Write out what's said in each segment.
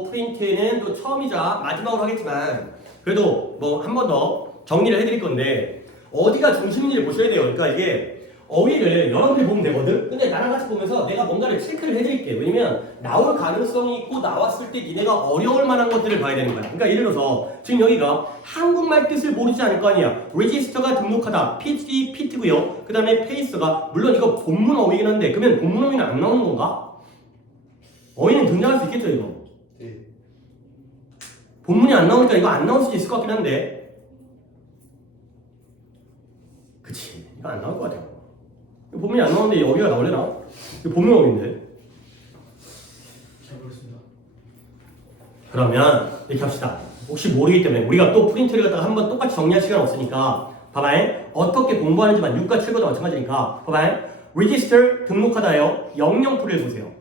프린트는 또 처음이자 마지막으로 하겠지만 그래도 뭐 한 번 더 정리를 해드릴 건데 어디가 중심인지를 보셔야 돼요. 그러니까 이게 어휘를 여러분들이 보면 되거든? 근데 나랑 같이 보면서 내가 뭔가를 체크를 해드릴게. 왜냐면 나올 가능성이 있고 나왔을 때 니네가 어려울 만한 것들을 봐야 되는 거야. 그러니까 예를 들어서 지금 여기가 한국말 뜻을 모르지 않을 거 아니야. register가 등록하다. PT, PT고요. 그 다음에 페이스가 물론 이거 본문 어휘긴 한데 그러면 본문 어휘는 안 나오는 건가? 어휘는 등장할 수 있겠죠 이거? 네. 본문이 안 나오니까 이거 안 나올 수도 있을 것 같긴 한데 그치 이거 안 나올 것 같아요. 본문이 안 나오는데 여기가 나올래나? 이거 본문 어휘인데. 잘 모르겠습니다. 그러면 이렇게 합시다. 혹시 모르기 때문에 우리가 또 프린트를 갖다가 한번 똑같이 정리할 시간 없으니까 봐봐요. 어떻게 공부하는지만 6과 7과도 마찬가지니까 봐봐요. register 등록하다요. 영영풀이를 보세요.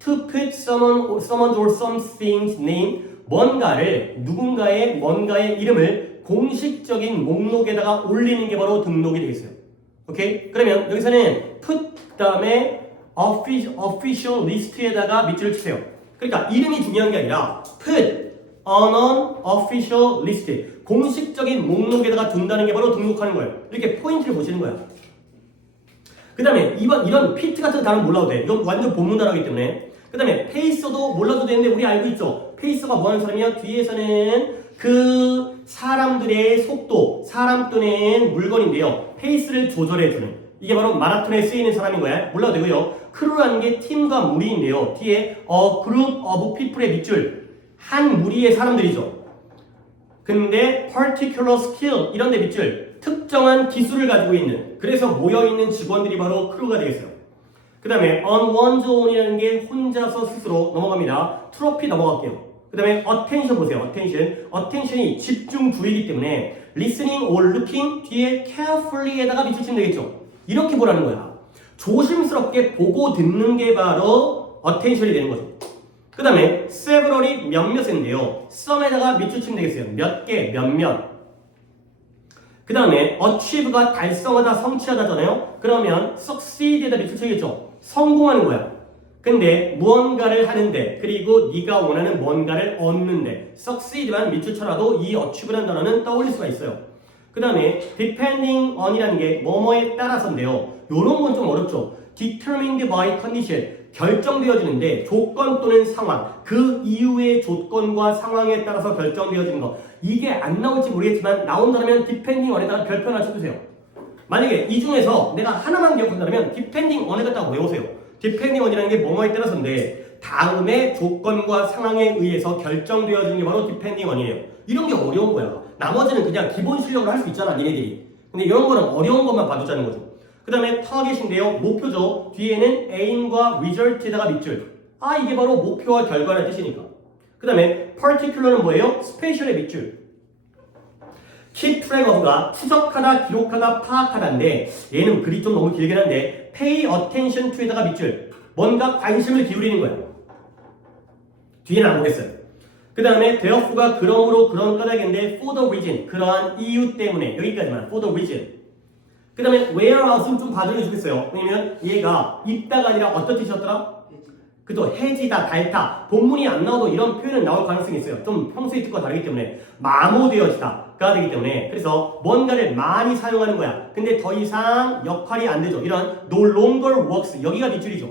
to put someone or something's name 뭔가를 누군가의 뭔가의 이름을 공식적인 목록에다가 올리는 게 바로 등록이 되겠어요. 오케이? 그러면 여기서는 put 다음에 official list에다가 밑줄을 치세요. 그러니까 이름이 중요한 게 아니라 put on an official list 공식적인 목록에다가 둔다는 게 바로 등록하는 거예요. 이렇게 포인트를 보시는 거야. 그 다음에 이런 fit 같은 단어 몰라도 돼. 이건 완전 본문 단어이기 때문에. 그 다음에 페이서도 몰라도 되는데 우리 알고 있죠. 페이서가 뭐 하는 사람이야? 뒤에서는 그 사람들의 속도, 사람 또는 물건인데요. 페이스를 조절해주는. 이게 바로 마라톤에 쓰이는 사람인 거야. 몰라도 되고요. 크루라는 게 팀과 무리인데요. 뒤에 a group of people의 밑줄. 한 무리의 사람들이죠. 근데 particular skill 이런 데 밑줄. 특정한 기술을 가지고 있는. 그래서 모여있는 직원들이 바로 크루가 되겠어요. 그 다음에 on one's own이라는 게 혼자서 스스로 넘어갑니다. 트로피 넘어갈게요. 그 다음에 attention 보세요. attention이 집중 주의이기 때문에 listening or looking 뒤에 carefully에다가 밑줄 치면 되겠죠. 이렇게 보라는 거야. 조심스럽게 보고 듣는 게 바로 attention이 되는 거죠. 그 다음에 several이 몇몇인데요. some에다가 밑줄 치면 되겠어요. 몇 개, 몇몇. 그 다음에 achieve가 달성하다, 성취하다잖아요. 그러면 succeed에다 밑줄 쳐야겠죠. 성공하는 거야. 근데 무언가를 하는데 그리고 네가 원하는 뭔가를 얻는데 succeed만 밑줄 쳐라도 이 achieve라는 단어는 떠올릴 수가 있어요. 그 다음에 depending on이라는 게 뭐뭐에 따라서인데요. 요런 건 좀 어렵죠. determined by condition 결정되어지는데 조건 또는 상황 그 이후의 조건과 상황에 따라서 결정되어지는 거 이게 안 나올지 모르겠지만 나온다면 depending on에다가 별표 하나 쳐주세요. 만약에 이 중에서 내가 하나만 기억한다면 depending on에 갖다가 외우세요. depending on이라는 게 뭐뭐에 따라서인데 다음에 조건과 상황에 의해서 결정되어지는 게 바로 depending on이에요. 이런 게 어려운 거야. 나머지는 그냥 기본 실력으로 할 수 있잖아 니네들이. 근데 이런 거는 어려운 것만 봐두자는 거죠. 그 다음에 target인데요. 목표죠. 뒤에는 aim과 result에다가 밑줄. 아 이게 바로 목표와 결과라는 뜻이니까. 그 다음에 particular는 뭐예요? special의 밑줄. keep track of가 추적하다, 기록하다, 파악하다인데 얘는 글이 좀 너무 길긴 한데 pay attention to에다가 밑줄. 뭔가 관심을 기울이는 거예요. 뒤에는 안 보겠어요. 그 다음에 therefore가 그러므로 그런 까닭인데 for the reason 그러한 이유 때문에 여기까지만 for the reason. 그 다음에 whereas는 좀 봐주면 좋겠어요. 왜냐면 얘가 있다가 아니라 어떤 뜻이었더라? 그죠? 해지다, 닳다. 본문이 안 나와도 이런 표현은 나올 가능성이 있어요. 좀 평소의 뜻과 다르기 때문에 마모되어지다가 되기 때문에 그래서 뭔가를 많이 사용하는 거야. 근데 더 이상 역할이 안 되죠. 이런 no longer works 여기가 밑줄이죠.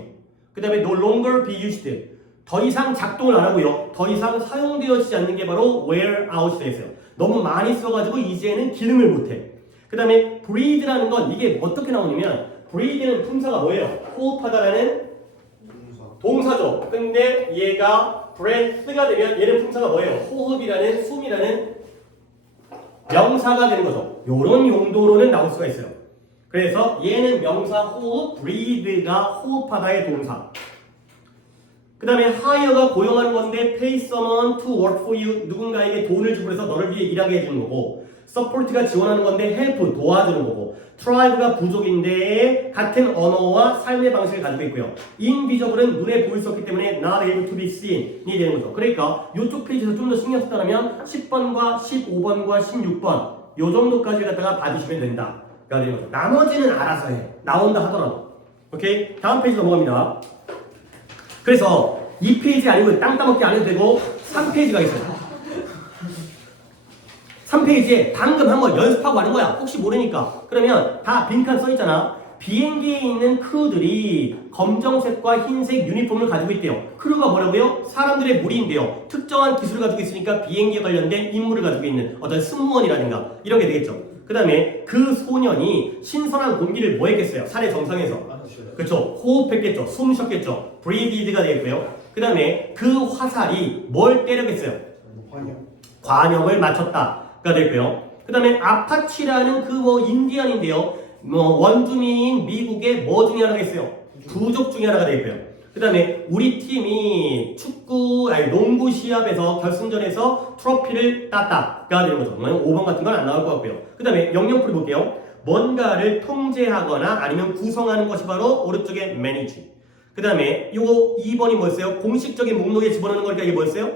그 다음에 no longer be used 더 이상 작동을 안 하고요. 더 이상 사용되어지지 않는 게 바로 wear out이 되겠어요. 너무 많이 써가지고 이제는 기능을 못해. 그 다음에 breathe라는 건 이게 어떻게 나오냐면 breathe는 품사가 뭐예요? 호흡하다라는 동사죠. 근데 얘가 breath가 되면 얘는 품사가 뭐예요? 호흡이라는 숨이라는 명사가 되는 거죠. 요런 용도로는 나올 수가 있어요. 그래서 얘는 명사 호흡, breathe가 호흡하다의 동사. 그 다음에 hire가 고용하는 건데 pay someone to work for you 누군가에게 돈을 주고 해서 너를 위해 일하게 해주는 거고 support가 지원하는 건데 help 도와주는 거고 tribe가 부족인데 같은 언어와 삶의 방식을 가지고 있고요. invisible은 눈에 보일 수 없기 때문에 not able to be seen이 되는 거죠. 그러니까 이쪽 페이지에서 좀 더 신경 썼다면 10번과 15번과 16번 요 정도까지 갖다가 봐주시면 된다가 되는 거죠. 나머지는 알아서 해. 나온다 하더라도. 오케이? 다음 페이지 넘어갑니다. 그래서 이 페이지 아니고 땅 따먹기 안 해도 되고 3페이지가 있어요. 3페이지에 방금 한 거 연습하고 하는 거야. 혹시 모르니까. 그러면 다 빈칸 써있잖아. 비행기에 있는 크루들이 검정색과 흰색 유니폼을 가지고 있대요. 크루가 뭐라고요? 사람들의 무리인데요. 특정한 기술을 가지고 있으니까 비행기에 관련된 임무를 가지고 있는 어떤 승무원이라든가 이런 게 되겠죠. 그 다음에 그 소년이 신선한 공기를 뭐 했겠어요? 산의 정상에서. 그렇죠. 호흡했겠죠. 숨 쉬었겠죠. breathed가 되겠고요. 그 다음에 그 화살이 뭘 때렸겠어요? 관역을 맞췄다가 되고요. 그 다음에 아파치라는 그 인디언인데요. 원주민인 미국의 뭐 중에 하나가 있어요? 부족 중에 하나가 되고요. 그 다음에 우리 팀이 농구 시합에서 결승전에서 트로피를 땄다가 되는 거죠. 5번 같은 건 안 나올 것 같고요. 그 다음에 영영풀이 볼게요. 뭔가를 통제하거나 아니면 구성하는 것이 바로 오른쪽에 manage. 그 다음에 요거 2번이 뭐였어요? 공식적인 목록에 집어넣는 거니까 이게 뭐였어요?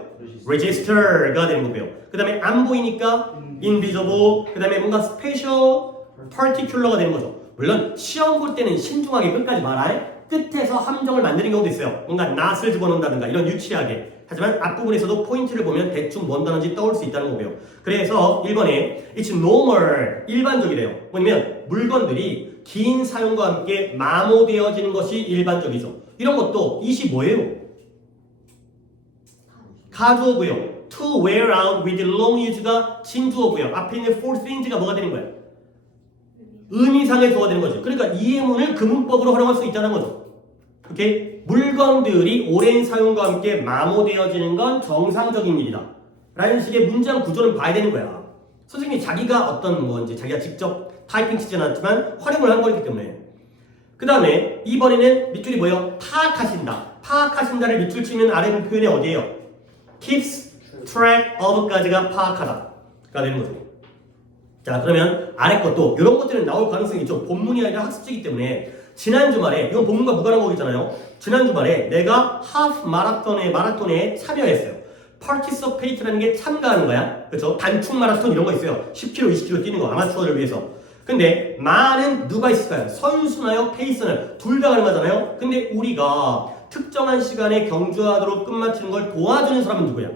register가 되는 거고요. 그 다음에 안 보이니까 invisible. 그 다음에 뭔가 special, particular가 되는 거죠. 물론 시험 볼 때는 신중하게 끝까지 말아요. 끝에서 함정을 만드는 경우도 있어요. 뭔가 not을 집어넣는다든가 이런 유치하게. 하지만 앞부분에서도 포인트를 보면 대충 뭔 단어인지 떠올 수 있다는 거고요. 그래서 1번에 it's normal, 일반적이래요. 뭐냐면 물건들이 긴 사용과 함께 마모되어지는 것이 일반적이죠. 이런 것도 이시 뭐예요? 가주어고요. to wear out with long use가 진주어고요. 앞에 있는 for things가 뭐가 되는 거예요? 의미상의 주어가 되는 거죠. 그러니까 이 예문을 그 문법으로 활용할 수 있다는 거죠. 오케이? 물건들이 오랜 사용과 함께 마모되어지는 건 정상적인 일이다. 라는 식의 문장 구조는 봐야 되는 거야. 선생님이 자기가 이제 자기가 직접 타이핑 치지 않았지만 활용을 한 거기 때문에. 그 다음에 2번에는 밑줄이 뭐예요? 파악하신다. 파악하신다를 밑줄 치면 아래 표현이 어디예요? keeps track of까지가 파악하다가 되는 거죠. 자, 그러면 아래 것도 이런 것들은 나올 가능성이 있죠. 본문이 아니라 학습지이기 때문에 지난 주말에 이건 본문과 무관한 거겠잖아요. 지난 주말에 내가 하프 마라톤에 참여했어요. participate라는 게 참가하는 거야. 그렇죠? 단축 마라톤 이런 거 있어요. 10km, 20km 뛰는 거 아마추어를 위해서. 근데 마는 누가 있을까요? 선수나요? 페이서나요? 둘 다 가능하잖아요. 근데 우리가 특정한 시간에 경주하도록 끝마치는 걸 도와주는 사람은 누구야?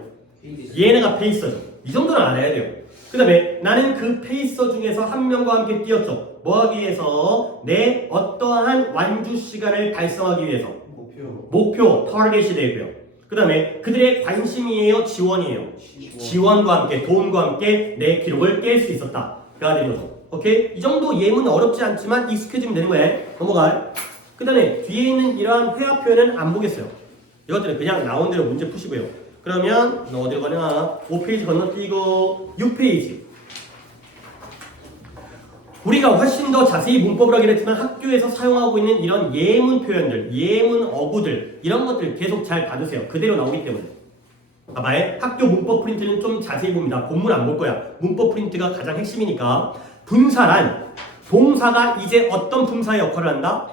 얘네가 페이서죠. 이 정도는 알아야 돼요. 그 다음에 나는 그 페이서 중에서 한 명과 함께 뛰었죠. 뭐 하기 위해서? 내 어떠한 완주 시간을 달성하기 위해서. 목표, 타겟이 되고요. 그 다음에 그들의 관심이에요? 지원이에요? 지원과 함께, 도움과 함께 내 기록을 깰 수 있었다. 가 되는 거죠. 오케이? 이 정도 예문은 어렵지 않지만 익숙해지면 되는 거예요. 넘어갈. 그 다음에 뒤에 있는 이러한 회화 표현은 안 보겠어요. 이것들은 그냥 나온 대로 문제 푸시고요. 그러면 어디로 가냐? 5페이지 건너뛰고 6페이지. 우리가 훨씬 더 자세히 문법을 하긴 했지만 학교에서 사용하고 있는 이런 예문 표현들, 예문 어구들 이런 것들 계속 잘 봐주세요. 그대로 나오기 때문에. 봐봐요. 학교 문법 프린트는 좀 자세히 봅니다. 본문 안 볼 거야. 문법 프린트가 가장 핵심이니까. 분사란 동사가 이제 어떤 분사의 역할을 한다?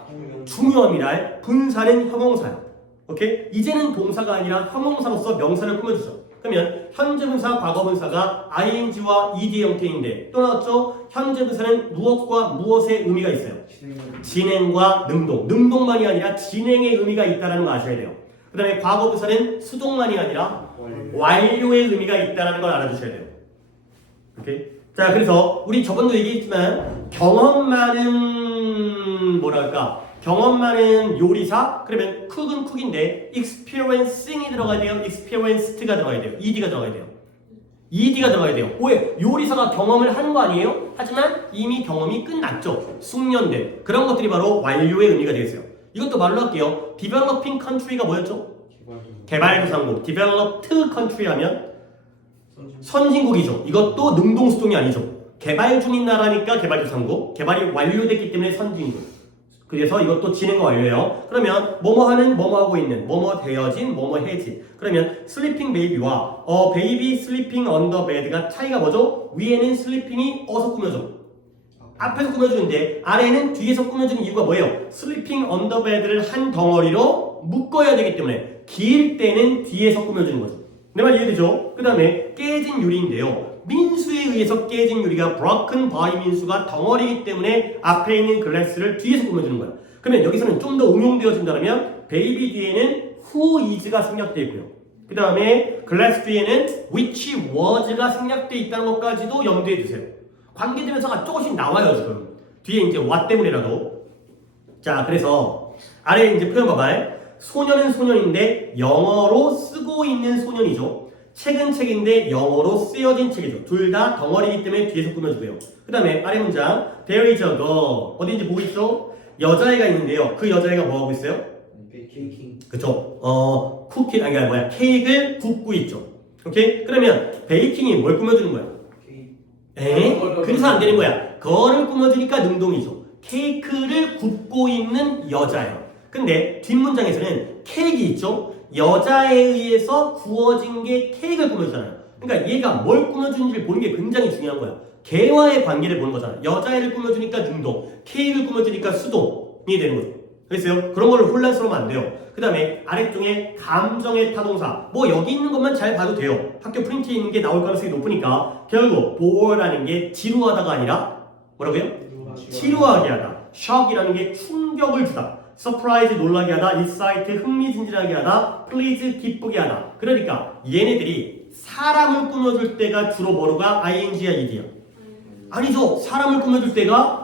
중요합니다. 분사는 형용사야. 오케이? 이제는 동사가 아니라 형용사로서 명사를 꾸며주죠. 그러면 현재 분사, 과거 분사가 ing와 ed 형태인데 또 나왔죠? 현재 분사는 무엇과 무엇의 의미가 있어요? 진행과 능동. 능동만이 아니라 진행의 의미가 있다는 거 아셔야 돼요. 그 다음에 과거 분사는 수동만이 아니라 완료의 의미가 있다는 걸 알아주셔야 돼요. 오케이? 자, 그래서 우리 저번도 얘기했지만 경험 많은 경험 많은 요리사? 그러면 cook은 cook인데 experiencing이 들어가야 돼요? experienced가 들어가야 돼요? ed가 들어가야 돼요? ed가 들어가야 돼요. 왜? 요리사가 경험을 하는 거 아니에요? 하지만 이미 경험이 끝났죠. 숙련된 그런 것들이 바로 완료의 의미가 되겠어요. 이것도 말로 할게요. developing country가 뭐였죠? 개발도상국. developed country 하면 선진국이죠. 이것도 능동수동이 아니죠. 개발 중인 나라니까 개발도상국. 개발이 완료됐기 때문에 선진국. 그래서 이것도 진행과 완료예요. 그러면 뭐뭐 하는, 뭐뭐 하고 있는, 뭐뭐 되어진, 뭐뭐 해진. 그러면 sleeping baby와 baby sleeping on the bed가 차이가 뭐죠? 위에는 sleeping이 어서 꾸며져. 앞에서 꾸며주는데 아래는 뒤에서 꾸며주는 이유가 뭐예요? sleeping on the bed를 한 덩어리로 묶어야 되기 때문에 길 때는 뒤에서 꾸며주는 거죠. 내 말 이해되죠? 그 다음에 깨진 유리인데요. 민수에 의해서 깨진 유리가 broken by 민수가 덩어리이기 때문에 앞에 있는 글래스를 뒤에서 꾸며주는 거야. 그러면 여기서는 좀 더 응용되어진다면 baby 뒤에는 who is가 생략되어 있고요. 그 다음에 클래스 뒤에는 which was가 생략되어 있다는 것까지도 염두에 두세요. 관계대명사가 조금씩 나와요 지금. 뒤에 이제 what 때문이라도. 자, 그래서 아래 이제 표현 봐봐요. 소년은 소년인데 영어로 쓰고 있는 소년이죠. 책은 책인데 영어로 쓰여진 책이죠. 둘 다 덩어리이기 때문에 뒤에서 꾸며주고요. 그 다음에 아래 문장 There is a girl. 어딘지 보고 있죠? 여자애가 있는데요. 그 여자애가 뭐 하고 있어요? 베이킹. 그쵸. 쿠키, 아니 뭐야, 케이크를 굽고 있죠. 오케이? 그러면 베이킹이 뭘 꾸며주는 거야? 에? 그래서 안 되는 거야. 거를 꾸며주니까 능동이죠. 케이크를 굽고 있는 여자예요. 근데 뒷문장에서는 케이크 있죠? 여자에 의해서 구워진 게 케이크를 꾸며주잖아요. 그러니까 얘가 뭘 꾸며주는지를 보는 게 굉장히 중요한 거야. 걔와의 관계를 보는 거잖아. 여자애를 꾸며주니까 능동, 케이크를 꾸며주니까 수동이 되는 거죠. 그랬어요? 그런 걸로 혼란스러우면 안 돼요. 그 다음에 아래쪽에 감정의 타동사. 뭐 여기 있는 것만 잘 봐도 돼요. 학교 프린트에 있는 게 나올 가능성이 높으니까 결국 bore라는 게 지루하다가 아니라 뭐라고요? 치료하게 하다. shock이라는 게 충격을 주다. surprise 놀라게 하다. excite 흥미진진하게 하다. please 기쁘게 하다. 그러니까 얘네들이 사람을 꾸며줄 때가 주로 뭐로가 ing야 ed야? 아니죠. 사람을 꾸며줄 때가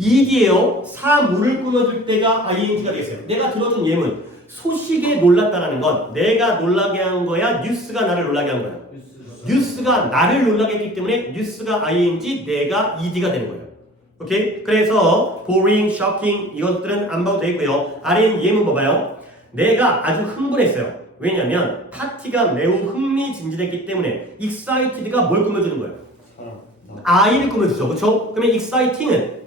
ed예요. 사물을 꾸며줄 때가 ing가 되겠어요. 내가 들어준 예문 소식에 놀랐다라는 건 내가 놀라게 한 거야? 뉴스가 나를 놀라게 한 거야? 뉴스가 나를 놀라게 했기 때문에 뉴스가 ing, 내가 ed가 되는 거예요. 오케이? 그래서 boring, shocking 이것들은 안 봐도 되고요. 아래 예문 봐봐요. 내가 아주 흥분했어요. 왜냐면 파티가 매우 흥미진진했기 때문에 excited가 뭘 꾸며주는 거예요? I를 꾸며주죠. 그렇죠? 그러면 exciting은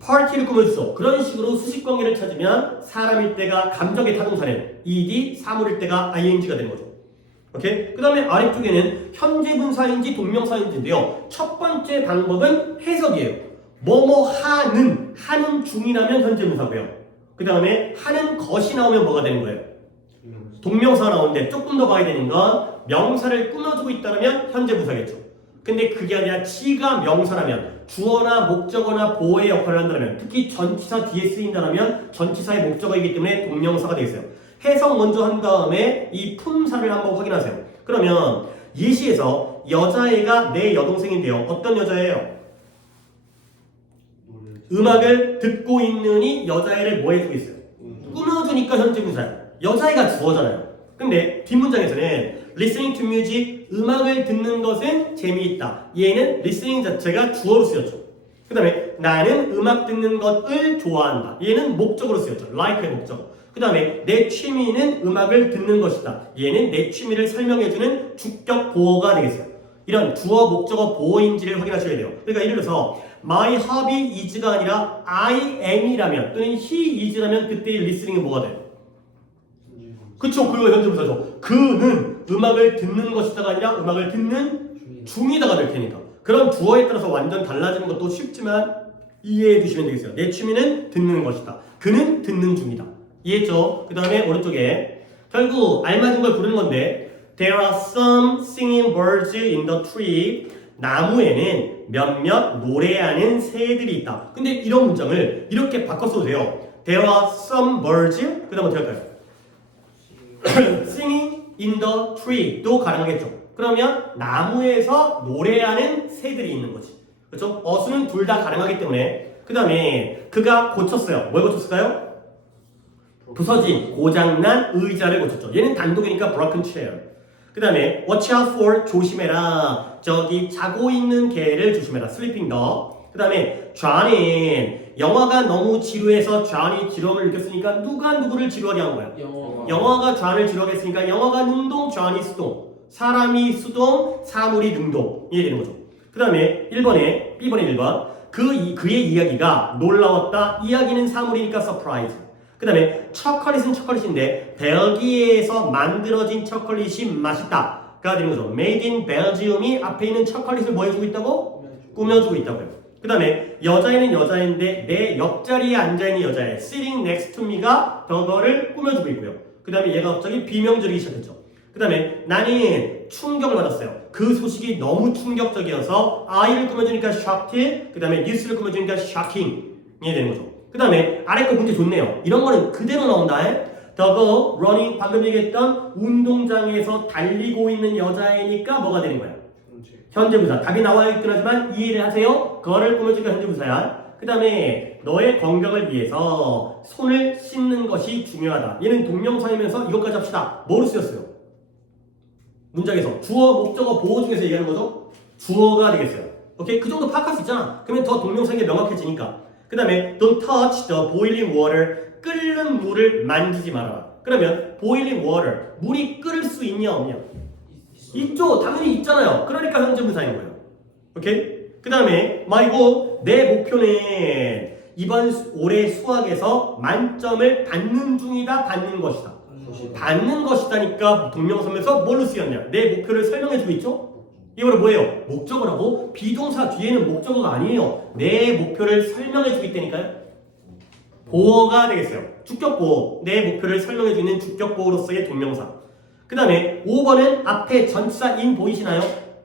파티를 꾸며주죠. 그런 식으로 수식관계를 찾으면 사람일 때가 감정의 타동사는 ed, 사물일 때가 ing가 되는 거죠. 오케이? 그 다음에 아래쪽에는 현재 분사인지 동명사인지인데요. 첫 번째 방법은 해석이에요. 뭐뭐 하는 중이라면 현재 분사고요. 그 다음에 하는 것이 나오면 뭐가 되는 거예요? 동명사가 나오는데 조금 더 봐야 되는 건 명사를 꾸며주고 있다면 현재 분사겠죠. 근데 그게 아니라 지가 명사라면 주어나 목적어나 보어의 역할을 한다면 특히 전치사 뒤에 쓰인다면 전치사의 목적어이기 때문에 동명사가 되겠어요. 해석 먼저 한 다음에 이 품사를 한번 확인하세요. 그러면 예시에서 여자애가 내 여동생인데요. 어떤 여자예요? 음악을 듣고 있느니 여자애를 뭐 해주고 있어요? 꾸며주니까 현재 분사예요. 여자애가 주어잖아요. 근데 뒷문장에서는 listening to music, 음악을 듣는 것은 재미있다. 얘는 listening 자체가 주어로 쓰였죠. 그 다음에 나는 음악 듣는 것을 좋아한다. 얘는 목적으로 쓰였죠. like의 목적. 그 다음에 내 취미는 음악을 듣는 것이다. 얘는 내 취미를 설명해주는 주격 보어가 되겠어요. 이런 주어, 목적어, 보어인지를 확인하셔야 돼요. 그러니까 예를 들어서 my hobby is가 아니라 I am이라면 또는 he is라면 그때의 listening은 뭐가 돼요? 그쵸, 그거 현재분사죠. 그는 음악을 듣는 것이다가 아니라 음악을 듣는 중이다가 될 테니까. 그런 주어에 따라서 완전 달라지는 것도 쉽지만 이해해 두시면 되겠어요. 내 취미는 듣는 것이다. 그는 듣는 중이다. 이해했죠? 그 다음에 오른쪽에 결국 알맞은 걸 부르는 건데 There are some singing birds in the tree. 나무에는 몇몇 노래하는 새들이 있다. 근데 이런 문장을 이렇게 바꿔써도 돼요. There are some birds. 그 다음 어떻게 할까요? Singing in the tree도 가능하겠죠. 그러면 나무에서 노래하는 새들이 있는 거지. 그렇죠? 어수는 둘 다 가능하기 때문에. 그 다음에 그가 고쳤어요. 뭘 고쳤을까요? 부서진 고장난 의자를 고쳤죠. 얘는 단독이니까 broken chair. 그 다음에 watch out for, 조심해라. 저기 자고 있는 개를 조심해라. sleeping dog. 그 다음에 John은 영화가 너무 지루해서 John이 지루함을 느꼈으니까 누가 누구를 지루하게 한 거야? 영화가 John을 지루하게 했으니까 영화가 능동, John이 수동. 사람이 수동, 사물이 능동. 이해되는 거죠. 그 다음에 1번에 B번에 1번 그의 이야기가 놀라웠다. 이야기는 사물이니까 surprise. 그 다음에 초콜릿은 초콜릿인데 벨기에에서 만들어진 초콜릿이 맛있다 가 되는 거죠. Made in Belgium이 앞에 있는 초콜릿을 뭐 해주고 있다고? 꾸며주고 있다고요. 그 다음에 여자애는 여자인데 내 옆자리에 앉아있는 여자애 Sitting next to me가 그거를 꾸며주고 있고요. 그 다음에 얘가 갑자기 비명지르기 시작했죠. 그 다음에 나는 충격을 받았어요. 그 소식이 너무 충격적이어서 I를 꾸며주니까 shocked, 그 다음에 news를 꾸며주니까 shocking이 되는 거죠. 그 다음에 아래 거 문제 좋네요. 이런 거는 그대로 나온다. The girl running 방금 얘기했던 운동장에서 달리고 있는 여자애니까 뭐가 되는 거야? 현재분사. 답이 나와 있긴 하지만 이해를 하세요. 그거를 꾸며주니까 현재분사야. 그 다음에 너의 건강을 위해서 손을 씻는 것이 중요하다. 얘는 동명사이면서 이것까지 합시다. 뭐로 쓰였어요? 문장에서 주어, 목적어, 보호 중에서 얘기하는 거죠? 주어가 되겠어요. 오케이? 그 정도 파악할 수 있잖아. 그러면 더 동명사인 게 명확해지니까. 그 다음에 don't touch the boiling water. 끓는 물을 만지지 말아라. 그러면 boiling water. 물이 끓을 수 있냐 없냐? 있죠. 당연히 있잖아요. 그러니까 현재분사인 거예요. 오케이? 그 다음에 말고 내 목표는 이번 올해 수학에서 만점을 받는 중이다. 받는 것이다. 받는 것이다니까 동명사면서 뭘로 쓰였냐? 내 목표를 설명해주고 있죠? 이거는 뭐예요? 목적어라고? 비동사 뒤에는 목적어가 아니에요. 내 목표를 설명해주고 있다니까요. 보어가 되겠어요. 주격보어. 내 목표를 설명해주는 주격보어로서의 동명사. 그 다음에 5번은 앞에 전치사 인 보이시나요?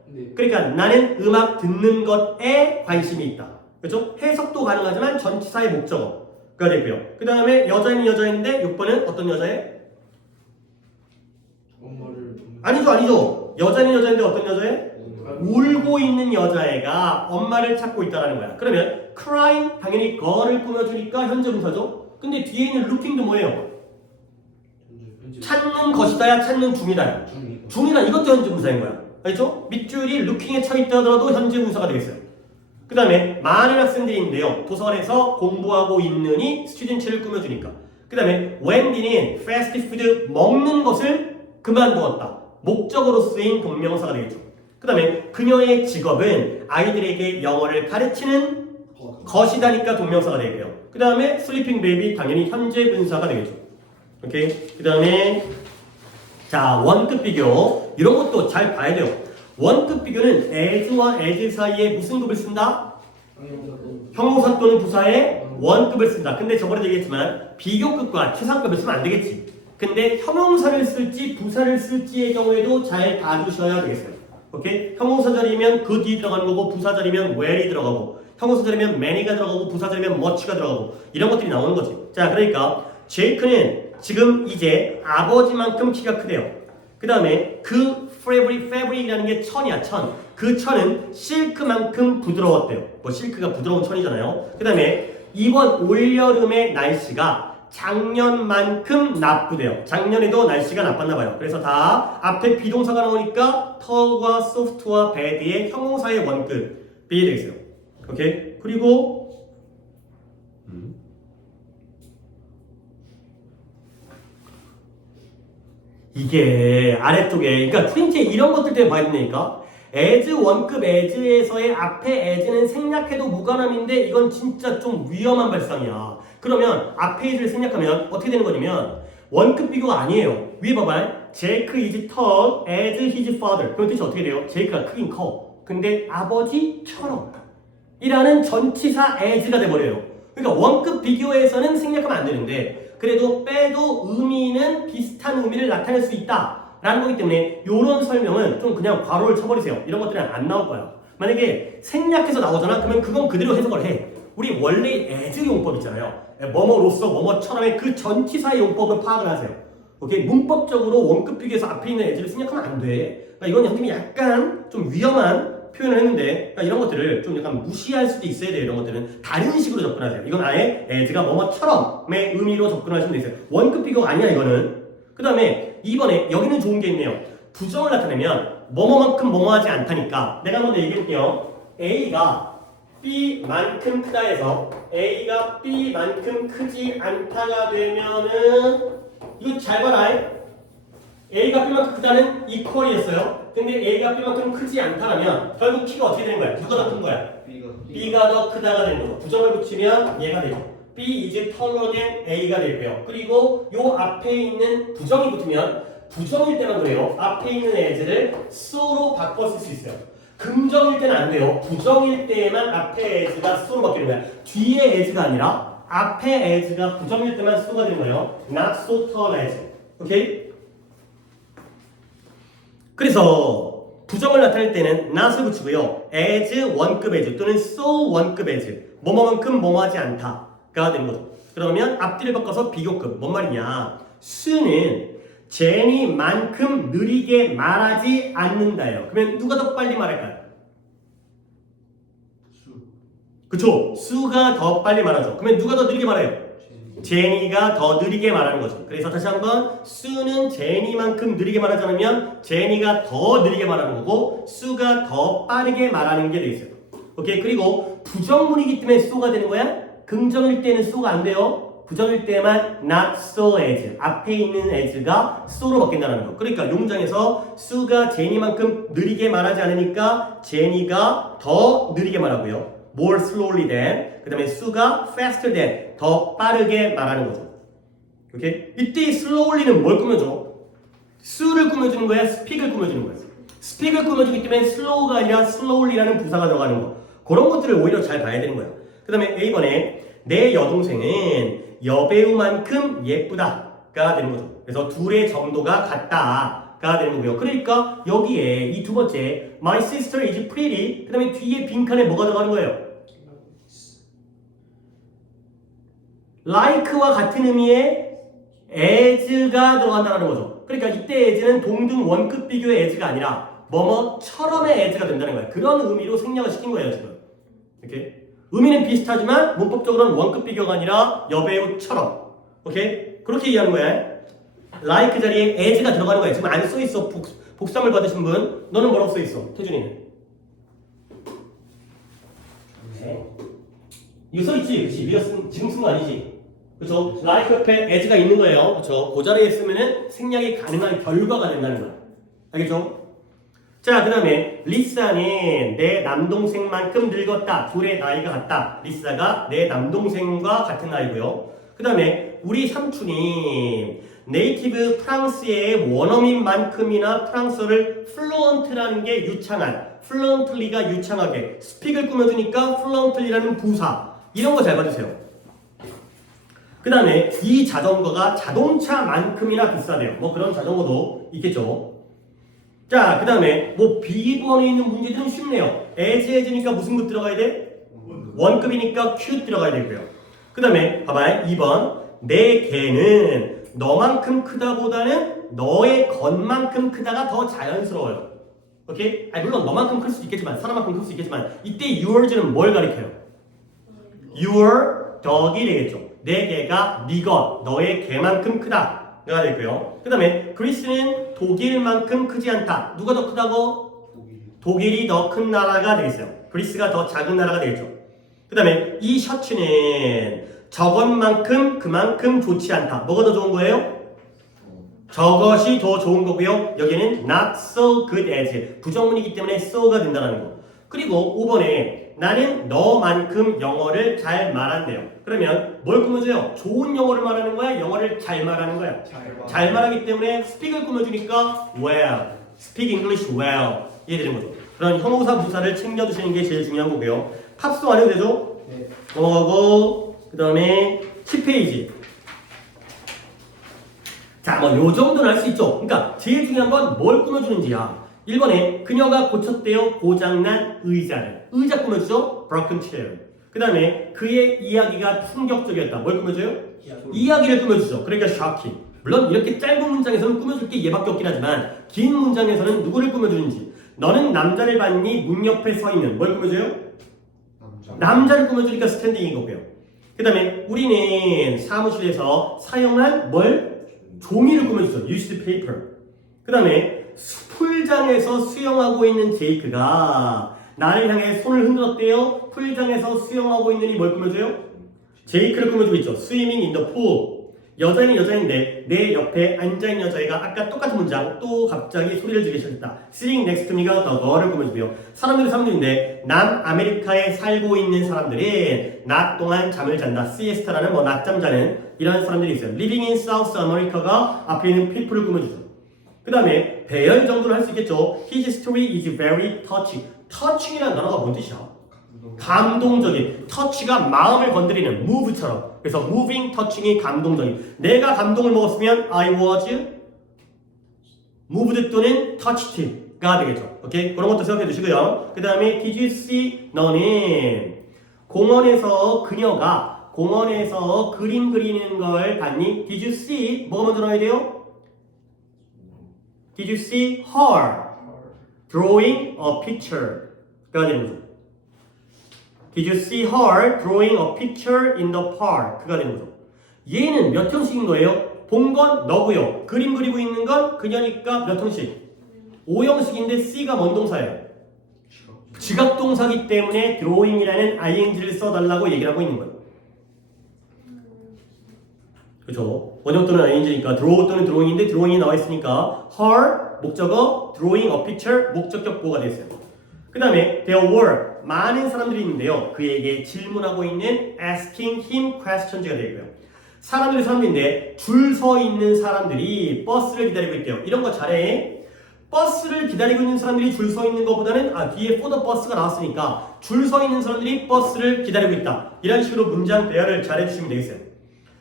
네. 그러니까 나는 음악 듣는 것에 관심이 있다. 그렇죠? 해석도 가능하지만 전치사의 목적어가 되고요. 그 다음에 여자인 여자인데 6번은 어떤 여자애? 엄마를 아니죠. 여자인 여자인데 어떤 여자애? 울고 있는 여자애가 엄마를 찾고 있다는 거야. 그러면 crying 당연히 거를 꾸며주니까 현재 분사죠. 근데 뒤에 있는 looking도 뭐예요? 찾는 것이다야 찾는 중이다야. 중이다 이것도 현재 분사인 거야. 알죠? 밑줄이 looking에 쳐 있다 하더라도 현재 분사가 되겠어요. 그 다음에 많은 학생들이 있는데요. 도서관에서 공부하고 있느니 스튜던트를 꾸며주니까. 그 다음에 wendy는 fast food 먹는 것을 그만두었다. 목적으로 쓰인 동명사가 되겠죠. 그 다음에 그녀의 직업은 아이들에게 영어를 가르치는 것이다니까 동명사가 되고요. 그 다음에 sleeping baby 당연히 현재 분사가 되겠죠. 오케이. 그 다음에 자 원급 비교 이런 것도 잘 봐야 돼요. 원급 비교는 as와 as 사이에 무슨 급을 쓴다? 형용사 또는 부사에 원급을 쓴다. 근데 저번에 얘기했지만 비교급과 최상급을 쓰면 안 되겠지. 근데 형용사를 쓸지 부사를 쓸지의 경우에도 잘 봐주셔야 되겠어요. 오케이? 형용사 자리면 그 뒤에 들어가는 거고 부사 자리면 where이 들어가고 형용사 자리면 many가 들어가고 부사 자리면 much가 들어가고 이런 것들이 나오는 거지. 자 그러니까 제이크는 지금 이제 아버지만큼 키가 크대요. 그 다음에 그 fabric이라는 게 천이야 천. 그 천은 실크만큼 부드러웠대요. 뭐 실크가 부드러운 천이잖아요. 그 다음에 이번 올여름의 날씨가 작년만큼 나쁘대요. 작년에도 날씨가 나빴나봐요. 그래서 다 앞에 비동사가 나오니까 터와 soft와 bad의 형용사의 원급이 되겠어요. 오케이? 그리고 이게 아래쪽에 그러니까 프린트에 이런 것들 때문에 봐야 된다니까. as 원급 as에서의 앞에 as는 생략해도 무관함인데 이건 진짜 좀 위험한 발상이야. 그러면 앞에 as를 생략하면 어떻게 되는 거냐면 원급 비교가 아니에요. 위에 봐봐요. Jake is tall as his father. 그럼 뜻이 어떻게 돼요? 제이크가 크긴 커. 근데 아버지처럼 이라는 전치사 as가 돼버려요. 그러니까 원급 비교에서는 생략하면 안 되는데 그래도 빼도 의미는 비슷한 의미를 나타낼 수 있다 라는 거기 때문에 이런 설명은 좀 그냥 괄호를 쳐버리세요. 이런 것들은 안 나올 거야. 만약에 생략해서 나오잖아. 그러면 그건 그대로 해석을 해. 우리 원래 as 용법 있잖아요. 뭐뭐로서 뭐뭐처럼의 그 전치사의 용법을 파악을 하세요. 오케이? 문법적으로 원급 비교에서 앞에 있는 as를 생략하면 안 돼. 그러니까 이건 형님이 약간 좀 위험한 표현을 했는데 그러니까 이런 것들을 좀 약간 무시할 수도 있어야 돼요. 이런 것들은 다른 식으로 접근하세요. 이건 아예 as가 뭐뭐처럼의 의미로 접근하시면 되세요. 원급 비교가 아니야 이거는. 그 다음에 이번에 여기는 좋은 게 있네요. 부정을 나타내면 뭐뭐만큼 뭐뭐하지 않다니까 내가 먼저 얘기할게요. A가 B만큼 크다 해서 A가 B만큼 크지 않다가 되면은 이거 잘 봐라. A가 B만큼 크다는 이퀄이었어요. 근데 A가 B만큼 크지 않다라면 결국 키가 어떻게 되는 거야? 누가 더 큰 거야? B가 더 크다가 되는 거죠. 부정을 붙이면 얘가 되죠. B is taller than A가 되고요. 그리고 요 앞에 있는 부정이 붙으면 부정일 때만 그래요. 앞에 있는 as를 so로 바꿔 쓸 수 있어요. 긍정일 때는 안 돼요. 부정일 때만 앞에 as가 so로 바뀌는 거야. 뒤에 as가 아니라 앞에 as가 부정일 때만 so가 되는 거예요. Not so tall as. 오케이? 그래서 부정을 나타낼 때는 not을 붙이고요. as 원급 as 또는 so 원급 as 뭐뭐만큼 뭐뭐하지 않다 가 되는 거죠. 그러면 앞뒤를 바꿔서 비교급 뭔 말이냐? 수는 제니만큼 느리게 말하지 않는다예요. 그러면 누가 더 빨리 말할까요? 그쵸? 수가 더 빨리 말하죠. 그러면 누가 더 느리게 말해요? 제니가 더 느리게 말하는 거죠. 그래서 다시 한번 수는 제니만큼 느리게 말하지 않으면 제니가 더 느리게 말하는 거고 수가 더 빠르게 말하는 게 되겠어요. 오케이? 그리고 부정문이기 때문에 so가 되는 거야? 긍정일 때는 so가 안 돼요. 부정일 때만 not so as 앞에 있는 as가 so로 바뀐다는 거. 그러니까 용장에서 수가 제니만큼 느리게 말하지 않으니까 제니가 더 느리게 말하고요. more slowly than 그 다음에 수가 faster than 더 빠르게 말하는 거죠. 오케이? 이때 slowly는 뭘 꾸며줘? 수를 꾸며주는 거야? speak을 꾸며주는 거야? speak을 꾸며주기 때문에 slow가 아니라 slowly라는 부사가 들어가는 거. 그런 것들을 오히려 잘 봐야 되는 거야. 그 다음에 A번에 내 여동생은 여배우만큼 예쁘다가 되는 거죠. 그래서 둘의 정도가 같다가 되는 거고요. 그러니까 여기에 이 두 번째 My sister is pretty 그 다음에 뒤에 빈칸에 뭐가 들어가는 거예요? like와 같은 의미의 as가 들어간다는 거죠. 그러니까 이때 as는 동등 원급 비교의 as가 아니라 뭐뭐처럼의 as가 된다는 거예요. 그런 의미로 생략을 시킨 거예요 지금. 이렇게 의미는 비슷하지만 문법적으로는 원급 비교가 아니라 여배우처럼. 오케이? 그렇게 이해하는 거야. like 자리에 as가 들어가는 거야. 지금 안 써있어. 복사물 받으신 분. 너는 뭐라고 써있어? 태준이는. 네. 이거 써있지? 그치? 지금 쓴 거 아니지? 그쵸? like 옆에 as가 있는 거예요. 그쵸? 그 자리에 쓰면은 생략이 가능한 결과가 된다는 거야. 알겠죠? 자, 그 다음에 리사는 내 남동생만큼 늙었다. 둘의 나이가 같다. 리사가 내 남동생과 같은 나이고요. 그 다음에 우리 삼촌이 네이티브 프랑스의 원어민만큼이나 프랑스어를 플루언트라는 게 유창한, 플루언틀리가 유창하게 스픽을 꾸며주니까 플루언틀리라는 부사 이런 거 잘 봐주세요. 그 다음에 이 자전거가 자동차만큼이나 비싸대요. 뭐 그런 자전거도 있겠죠. 자, 그 다음에 뭐 B번에 있는 문제들은 쉽네요. as니까 무슨 급 들어가야 돼? 원급이니까 Q 들어가야 되고요. 그 다음에 봐봐요. 2번 내 개는 너만큼 크다보다는 너의 것만큼 크다가 더 자연스러워요. 오케이? 아니, 물론 너만큼 클 수 있겠지만 사람만큼 클 수 있겠지만 이때 your's는 뭘 가리켜요? your dog이 되겠죠. 내 개가 네 것, 너의 개만큼 크다. 가 되고요. 그 다음에 그리스는 독일만큼 크지 않다. 누가 더 크다고? 독일이 더 큰 나라가 되겠어요. 그리스가 더 작은 나라가 되겠죠. 그 다음에 이 셔츠는 저것만큼 그만큼 좋지 않다. 뭐가 더 좋은 거예요? 저것이 더 좋은 거고요. 여기는 not so good as 부정문이기 때문에 so가 된다는 거. 그리고 5번에 나는 너만큼 영어를 잘 말한대요. 그러면 뭘 꾸며줘요? 좋은 영어를 말하는 거야? 영어를 잘 말하는 거야? 잘 말하기 때문에 speak을 꾸며주니까 well, speak English well 이해되는 거죠. 그런 형용사 부사를 챙겨주시는 게 제일 중요한 거고요. 팝송 안 해도 되죠? 네. 넘어가고 그 다음에 10페이지. 자, 뭐 요 정도는 할 수 있죠. 그러니까 제일 중요한 건 뭘 꾸며주는지야. 1번에 그녀가 고쳤대요. 고장난 의자를. 의자 꾸며주죠? broken chair. 그 다음에 그의 이야기가 충격적이었다. 뭘 꾸며줘요? 이야기를 꾸며주죠. 그러니까 shocking. 물론 이렇게 짧은 문장에서는 꾸며줄 게 얘밖에 없긴 하지만 긴 문장에서는 누구를 꾸며주는지. 너는 남자를 봤니? 문 옆에 서 있는. 뭘 꾸며줘요? 남자를 꾸며주니까 스탠딩인 거고요. 그 다음에 우리는 사무실에서 사용한 뭘? 종이를 꾸며주죠. used paper. 그 다음에 풀장에서 수영하고 있는 제이크가 나를 향해 손을 흔들었대요. 풀장에서 수영하고 있는 이 뭘 꾸며줘요? 제이크를 꾸며주고 있죠. Swimming in the pool. 여자는 여자인데 내 옆에 앉아있는 여자애가 아까 똑같은 문장 또 갑자기 소리를 지르기 시작했다. Sitting next to me가 너를 꾸며주고요. 사람들인데 남아메리카에 살고 있는 사람들은 낮 동안 잠을 잔다. siesta라는 뭐 낮잠 자는 이런 사람들이 있어요. Living in South America가 앞에 있는 people을 꾸며주죠. 그 다음에 배열 정도는 할 수 있겠죠. His story is very touching. touching이라는 단어가 뭔 뜻이야? 감동적인. touch가 마음을 건드리는 move처럼. 그래서 moving, touching이 감동적인. 내가 감동을 먹었으면 I was moved 또는 touched가 되겠죠. 오케이? 그런 것도 생각해 두시고요. 그 다음에 did you see 너는 공원에서 그녀가 공원에서 그림 그리는 걸 봤니? Did you see? 뭐가 먼저 나와야 돼요? Did you see her drawing a picture? 가 되는 거죠. Did you see her drawing a picture in the park? 가 되는 거죠. 얘는 몇 형식인 거예요? 본 건 너고요. 그림 그리고 있는 건 그녀니까 몇 형식? 5형식인데 C가 뭔 동사예요? 지각동사기 때문에 drawing이라는 ing를 써달라고 얘기를 하고 있는 거예요. 그죠? 원형 또는 ing니까 draw 또는 drawing인데 drawing이 나와 있으니까 her 목적어, drawing a picture 목적격 보호가 되어 있어요. 그 다음에 there were 많은 사람들이 있는데요. 그에게 질문하고 있는 asking him questions가 되고요. 사람들인데 줄 서 있는 사람들이 버스를 기다리고 있대요. 이런 거 잘해. 버스를 기다리고 있는 사람들이 줄 서 있는 것보다는 뒤에 for the bus가 나왔으니까 줄 서 있는 사람들이 버스를 기다리고 있다. 이런 식으로 문장 배열을 잘 해주시면 되겠어요.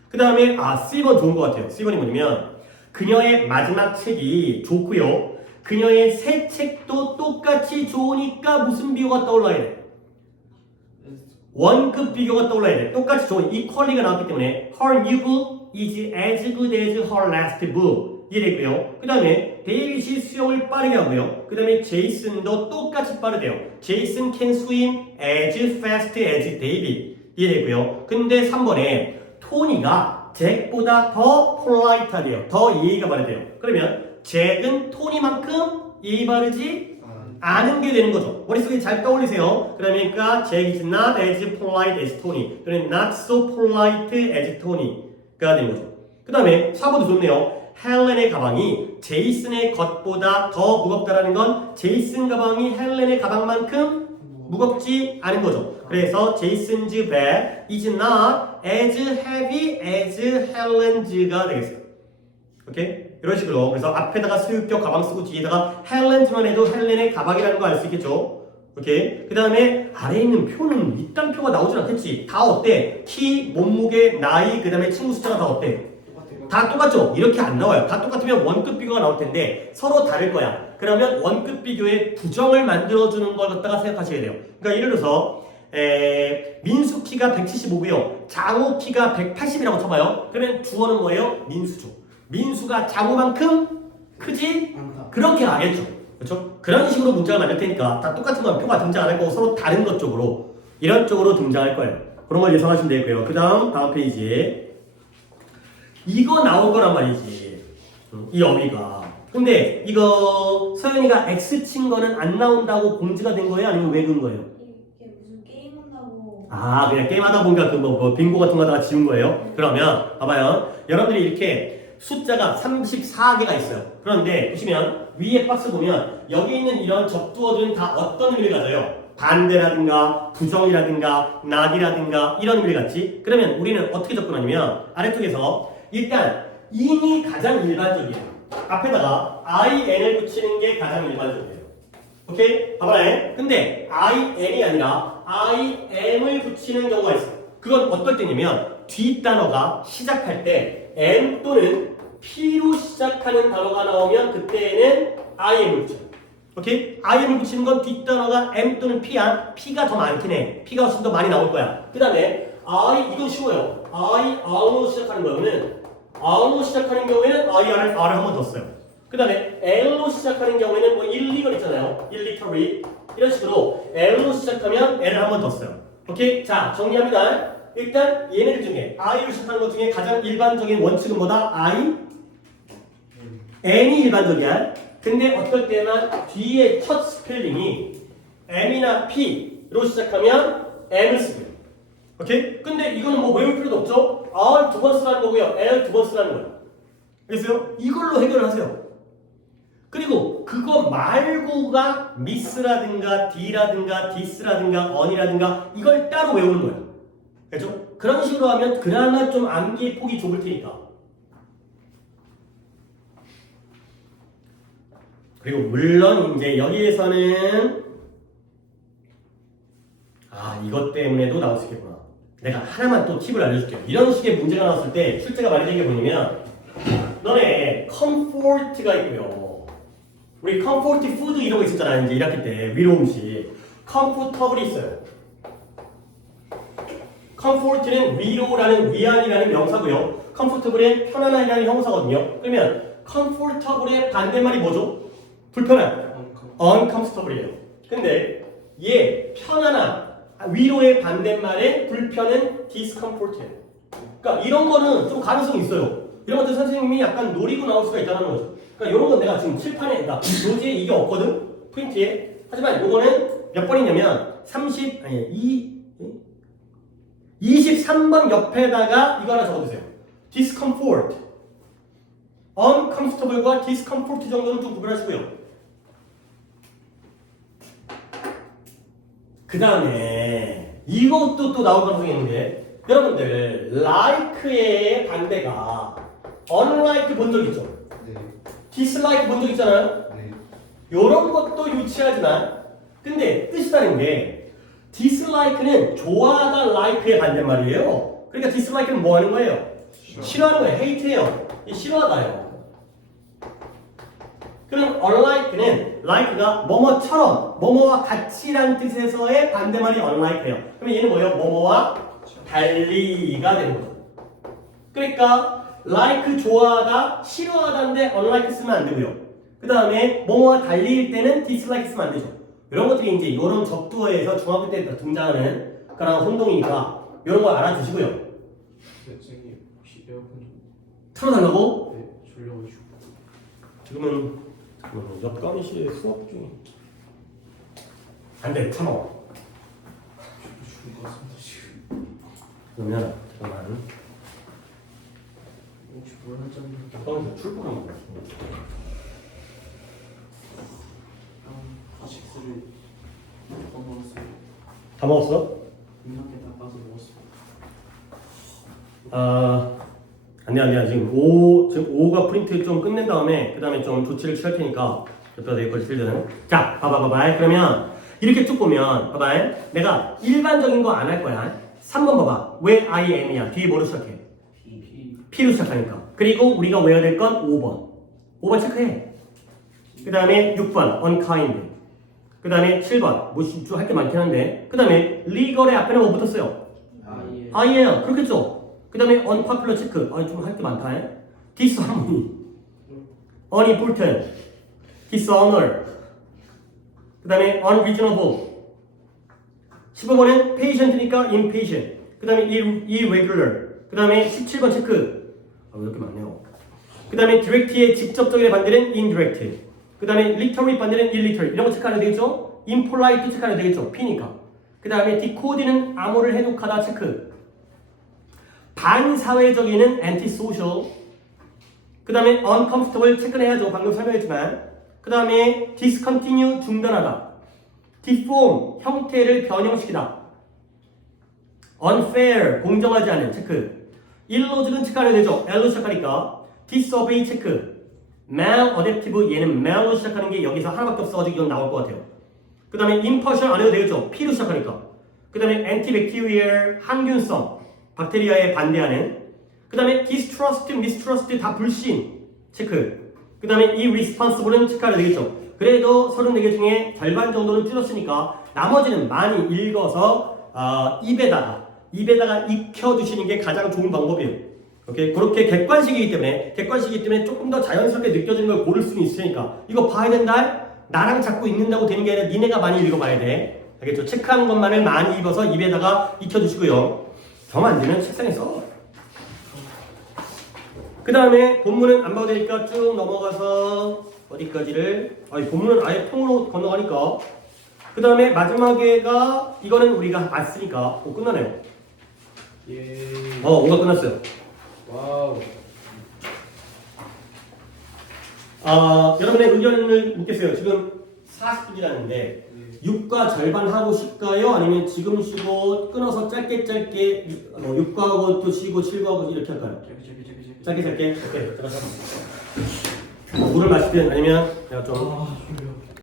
그 다음에 C번 좋은 것 같아요. C번이 뭐냐면 그녀의 마지막 책이 좋고요. 그녀의 새 책도 똑같이 좋으니까 무슨 비교가 떠올라야 돼? 원급 비교가 떠올라야 돼. 똑같이 좋은 equally가 나왔기 때문에 her new book is as good as her last book 이해됐고요. 그 다음에 데이빗이 수영을 빠르게 하고요. 그 다음에 제이슨도 똑같이 빠르대요. 제이슨 can swim as fast as David 이해됐고요. 근데 3번에 토니가 잭보다 더 polite하대요. 더 예의가 바르대요. 그러면 잭은 토니만큼 예의 바르지 않은 게 되는 거죠. 머릿속에 잘 떠올리세요. 그러니까 Jack is not as polite as Tony. 또는 not so polite as Tony가 되는 거죠. 그 다음에 4번도 좋네요. 헬렌의 가방이 제이슨의 것보다 더 무겁다라는 건 제이슨 가방이 헬렌의 가방만큼 무겁지 않은 거죠. 그래서 Jason's bag is not as heavy as Helen's.가 되겠어요. 오케이? 이런 식으로. 그래서 앞에다가 소유격 가방 쓰고 뒤에다가 헬렌즈만 해도 헬렌의 가방이라는 거 알 수 있겠죠? 오케이? 그 다음에 아래에 있는 표는 밑단 표가 나오진 않겠지. 다 어때? 키, 몸무게, 나이, 그 다음에 친구 숫자가 다 어때? 다 똑같죠? 이렇게 안 나와요. 다 똑같으면 원급 비교가 나올 텐데 서로 다를 거야. 그러면 원급 비교의 부정을 만들어주는 걸 갖다가 생각하셔야 돼요. 그러니까 예를 들어서 민수 키가 175고요. 장호 키가 180이라고 쳐봐요. 그러면 주어는 뭐예요? 민수죠. 민수가 장호만큼 크지? 그렇게 알겠죠. 그렇죠? 그런 식으로 문장을 만들 테니까 다 똑같은 건 표가 등장 안 할 거고 서로 다른 것 쪽으로 이런 쪽으로 등장할 거예요. 그런 걸 예상하시면 되고요. 그 다음 페이지에 이거 나올 거란 말이지. 이 어휘가. 근데 이거 서연이가 X 친 거는 안 나온다고 공지가 된 거예요? 아니면 왜 그런 거예요? 이게 무슨 게임한다고. 그냥 게임하다 보니까 그 빙고 같은 거 하다가 지운 거예요? 그러면 봐봐요. 여러분들이 이렇게 숫자가 34개가 있어요. 그런데 보시면 위에 박스 보면 여기 있는 이런 접두어들은 다 어떤 의미를 가져요? 반대라든가 부정이라든가 낙이라든가 이런 의미를 갖지? 그러면 우리는 어떻게 접근하냐면 아래쪽에서 일단 in이 가장 일반적이에요. 앞에다가 in을 붙이는 게 가장 일반적이에요. 오케이? 봐봐요. 근데 in이 아니라 im을 붙이는 경우가 있어요. 그건 어떨 때냐면 뒷단어가 시작할 때 m 또는 p로 시작하는 단어가 나오면 그때는 im을 붙여요. 오케이? im을 붙이는 건 뒷단어가 m 또는 p야. p가 더 많긴 해. p가 훨씬 더 많이 나올 거야. 그 다음에 이건 쉬워요. R로 시작하는 거는 R로 시작하는 경우에는 R을 한 번 더 써요. 그 다음에 L로 시작하는 경우에는 뭐 illegal 있잖아요. illegally 이런 식으로 L로 시작하면 L을 한 번 더 써요. 오케이? 자, 정리합니다. 일단 얘네들 중에 I로 시작하는 것 중에 가장 일반적인 원칙은 뭐다? N이 일반적이야. 근데 어떨 때만 뒤에 첫 스펠링이 M이나 P로 시작하면 M을 쓰고요. 오케이? 근데 이거는 뭐 외울 필요도 없죠? R 두 번 쓰라는 거고요. L 두 번 쓰라는 거예요. 그래서요? 이걸로 해결을 하세요. 그리고 그거 말고가 miss라든가 d라든가 this라든가 on이라든가 이걸 따로 외우는 거예요. 그렇죠? 그런 식으로 하면 그나마 좀 암기의 폭이 좁을 테니까. 그리고 물론 이제 여기에서는 이것 때문에도 나올 수 있겠구나. 내가 하나만 또 팁을 알려줄게요. 이런 식의 문제가 나왔을 때 출제가 많이 되는 게 뭐냐면 너네 comfort가 있고요. 우리 comfort food 이런 거 있었잖아. 이제 1학기 때 위로 음식 comfortable이 있어요. comfort는 위로라는 위안이라는 명사고요. comfortable은 편안함이라는 형사거든요. 그러면 comfortable의 반대말이 뭐죠? 불편함. uncomfortable이에요. 근데 얘 편안함, 위로의 반대말의 불편은 discomfort예요. 그러니까 이런 거는 좀 가능성이 있어요. 이런 것들 선생님이 약간 노리고 나올 수가 있다는 거죠. 그러니까 이런 건 내가 지금 칠판에, 그러니까 노지에 이게 없거든? 프린트에. 하지만 요거는 몇 번이냐면 23번 옆에다가 이거 하나 적어주세요. discomfort. uncomfortable과 discomfort 정도는 좀 구별하시고요. 그 다음에 이것도 또 나올 가능성이 있는데 여러분들 like의 반대가 unlike 본 적 있죠? 네. dislike 본 적 있잖아요? 네. 요런 것도 유치하지만 근데 뜻이 다른 게 dislike는 좋아하다 like의 반대말이에요. 그러니까 dislike는 뭐 하는 거예요? 싫어하는 거예요. hate예요. 이 싫어하다예요. 그럼 unlike는 like가 뭐뭐처럼 뭐뭐와 같이란 뜻에서의 반대말이 unlike예요. 그러면 얘는 뭐예요? 뭐뭐와 달리가 되는 거죠. 그러니까 like 좋아하다, 싫어하다인데 unlike 쓰면 안 되고요. 그 다음에 뭐뭐와 달리일 때는 dislike 쓰면 안 되죠. 이런 것들이 이제 이런 적두어에서 중학교 때 등장하는 그런 혼동이니까 이런 거 알아두시고요. 선생님 혹시 에어컨 좀 틀어달라고? 네, 졸려가지고 지금은 옆감시에 수업 중이 안 돼, 참어. 죽을 것 같습니다 지금. 그러면 잠깐만 혹시 뭘 하자면 옆감에서 출근한 거 같습니다. 아식스를 더 먹었어요. 다 먹었어? 이렇게 다 빠서 먹었어요. 안돼 지금 5가 프린트 좀 끝낸 다음에 그 다음에 좀 조치를 취할 테니까 옆에다 내 거지 필드는. 자 봐봐 그러면 이렇게 쭉 보면 봐봐 내가 일반적인 거 안 할 거야. 3번 봐봐 왜 I am이야. 뒤에 뭐로 시작해? P로 시작하니까. 그리고 우리가 외워야 될 건 5번 체크해. 그 다음에 6번 unkind. 그 다음에 7번 뭐 할 게 많긴 한데 그 다음에 legal의 앞에는 뭐 붙었어요? I예요. 그렇겠죠? 그 다음에 unpopular 체크. 좀 할 게 많다. disharmony, unimportant, dishonor. 그 다음에 unreasonable. 15번은 patient니까 impatient. 그 다음에 irregular. 그 다음에 17번 체크. 왜 이렇게 많네요. 그 다음에 direct의 직접적인 반대는 indirect. 그 다음에 literary 반대는 illiterate. 이런 거 체크하면 되겠죠? impolite 체크하면 되겠죠? P니까. 그 다음에 decod는 암호를 해독하다 체크. 반사회적인은 antisocial. 그 다음에 uncomfortable 체크는 해야죠. 방금 설명했지만. 그 다음에 discontinue 중단하다. deform 형태를 변형시키다. unfair 공정하지 않은 체크. illogical 체크하면 되죠. L로 시작하니까. disobey 체크. maladaptive 얘는 mal로 시작하는 게 여기서 하나밖에 없어가지고 이건 나올 것 같아요. 그 다음에 impartial 안 해도 되겠죠. P로 시작하니까. 그 다음에 antibacterial 항균성 박테리아에 반대하는. 그 다음에 distrust, mistrust 다 불신 체크. 그 다음에 irresponsible은 체크하면 되겠죠. 그래도 34개 중에 절반 정도는 줄였으니까 나머지는 많이 읽어서 입에다가 익혀두시는 게 가장 좋은 방법이에요. 오케이? 그렇게 객관식이기 때문에 조금 더 자연스럽게 느껴지는 걸 고를 수는 있으니까 이거 봐야 된다. 나랑 자꾸 읽는다고 되는 게 아니라 니네가 많이 읽어봐야 돼. 알겠죠? 체크하는 것만을 많이 입어서 입에다가 익혀두시고요. 정 안 되면 책상에 써. 그 다음에 본문은 안 봐도 되니까 쭉 넘어가서 어디까지를 본문은 아예 통으로 건너가니까 그 다음에 마지막에가 이거는 우리가 봤으니까 끝나네요. 예. 5가 끝났어요. 와우. 여러분의 의견을 묻겠어요. 지금 40분이라는데 6과 절반 하고 싶까요? 아니면 지금 쉬고 끊어서 짧게 6과 하고 또 쉬고 7과 하고 이렇게 할까요? 짧게 오케이. 제가 물을 마시든 아니면 내가 좀 졸려.